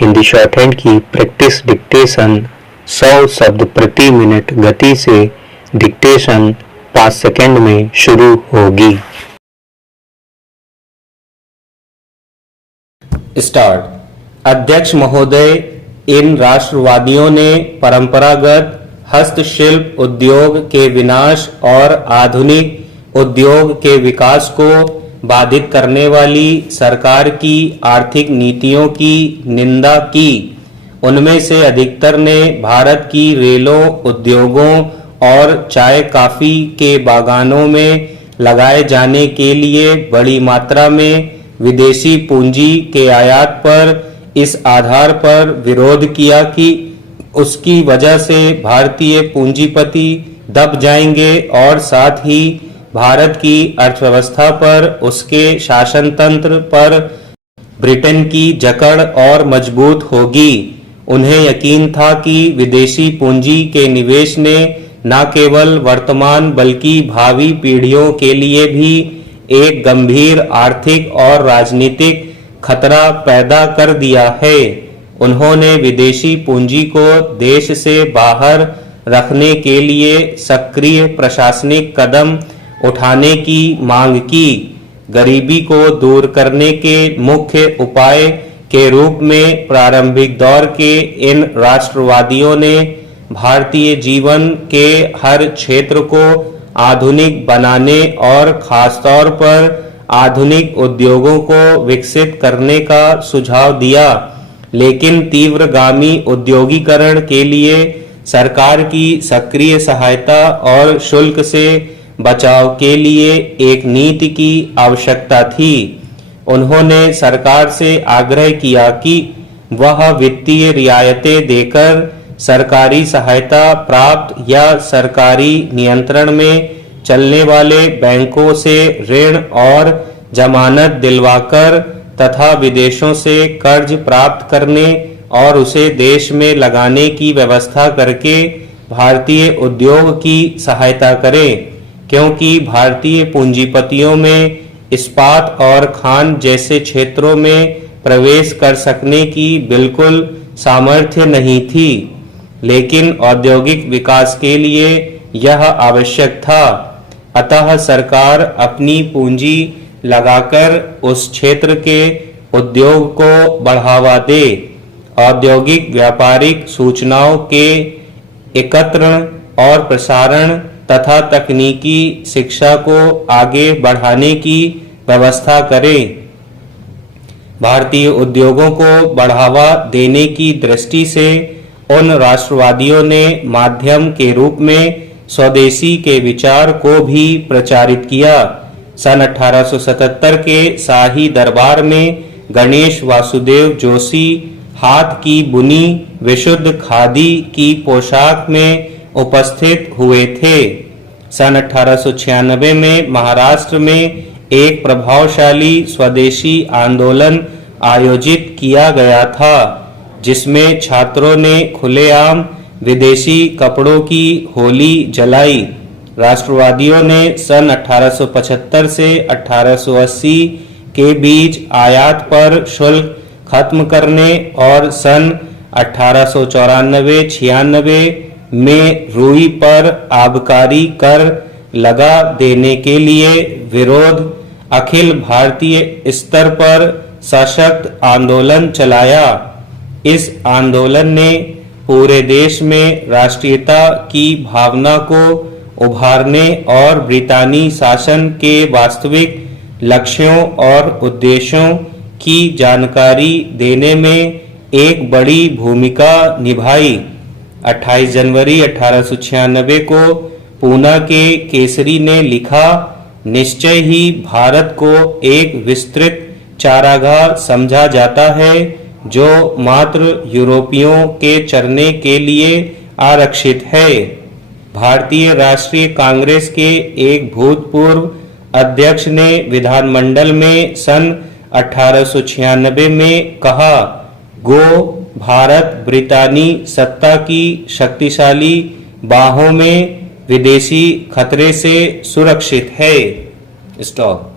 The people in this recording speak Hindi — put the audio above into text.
हिंदी शॉर्ट हैंड की प्रैक्टिस डिक्टेशन 100 शब्द प्रति मिनट गति से डिक्टेशन 5 सेकंड में शुरू होगी। स्टार्ट। अध्यक्ष महोदय, इन राष्ट्रवादियों ने परंपरागत हस्तशिल्प उद्योग के विनाश और आधुनिक उद्योग के विकास को बाधित करने वाली सरकार की आर्थिक नीतियों की निंदा की। उनमें से अधिकतर ने भारत की रेलों, उद्योगों और चाय कॉफी के बागानों में लगाए जाने के लिए बड़ी मात्रा में विदेशी पूंजी के आयात पर इस आधार पर विरोध किया कि उसकी वजह से भारतीय पूंजीपति दब जाएंगे और साथ ही भारत की अर्थव्यवस्था पर, उसके शासन तंत्र पर ब्रिटेन की जकड़ और मजबूत होगी। उन्हें यकीन था कि विदेशी पूंजी के निवेश ने न केवल वर्तमान बल्कि भावी पीढ़ियों के लिए भी एक गंभीर आर्थिक और राजनीतिक खतरा पैदा कर दिया है। उन्होंने विदेशी पूंजी को देश से बाहर रखने के लिए सक्रिय प्रशासनिक कदम उठाने की मांग की। गरीबी को दूर करने के मुख्य उपाय के रूप में प्रारंभिक दौर के इन राष्ट्रवादियों ने भारतीय जीवन के हर क्षेत्र को आधुनिक बनाने और खासतौर पर आधुनिक उद्योगों को विकसित करने का सुझाव दिया, लेकिन तीव्रगामी उद्योगीकरण के लिए सरकार की सक्रिय सहायता और शुल्क से बचाव के लिए एक नीति की आवश्यकता थी। उन्होंने सरकार से आग्रह किया कि वह वित्तीय रियायतें देकर सरकारी सहायता प्राप्त या सरकारी नियंत्रण में चलने वाले बैंकों से ऋण और जमानत दिलवाकर तथा विदेशों से कर्ज प्राप्त करने और उसे देश में लगाने की व्यवस्था करके भारतीय उद्योग की सहायता करें, क्योंकि भारतीय पूंजीपतियों में इस्पात और खान जैसे क्षेत्रों में प्रवेश कर सकने की बिल्कुल सामर्थ्य नहीं थी, लेकिन औद्योगिक विकास के लिए यह आवश्यक था। अतः सरकार अपनी पूंजी लगाकर उस क्षेत्र के उद्योग को बढ़ावा दे, औद्योगिक व्यापारिक सूचनाओं के एकत्रण और प्रसारण तथा तकनीकी शिक्षा को आगे बढ़ाने की व्यवस्था करे। भारतीय उद्योगों को बढ़ावा देने की दृष्टि से उन राष्ट्रवादियों ने माध्यम के रूप में स्वदेशी के विचार को भी प्रचारित किया। सन 1877 के शाही दरबार में गणेश वासुदेव जोशी हाथ की बुनी विशुद्ध खादी की पोशाक में उपस्थित हुए थे। सन 1896 में महाराष्ट्र में एक प्रभावशाली स्वदेशी आंदोलन आयोजित किया गया था, जिसमें छात्रों ने खुलेआम विदेशी कपड़ों की होली जलाई। राष्ट्रवादियों ने सन 1875 से 1880 के बीच आयात पर शुल्क खत्म करने और सन 1894-96 में रुई पर आबकारी कर लगा देने के लिए विरोध अखिल भारतीय स्तर पर सशक्त आंदोलन चलाया। इस आंदोलन ने पूरे देश में राष्ट्रीयता की भावना को उभारने और ब्रितानी शासन के वास्तविक लक्ष्यों और उद्देश्यों की जानकारी देने में एक बड़ी भूमिका निभाई। 28 जनवरी 1896 को पूना के केसरी ने लिखा, निश्चय ही भारत को एक विस्तृत चारागाह समझा जाता है जो मात्र यूरोपियों के चरने के लिए आरक्षित है। भारतीय राष्ट्रीय कांग्रेस के एक भूतपूर्व अध्यक्ष ने विधानमंडल में सन 1896 में कहा, गो भारत ब्रितानी सत्ता की शक्तिशाली बाहों में विदेशी खतरे से सुरक्षित है। स्टॉप।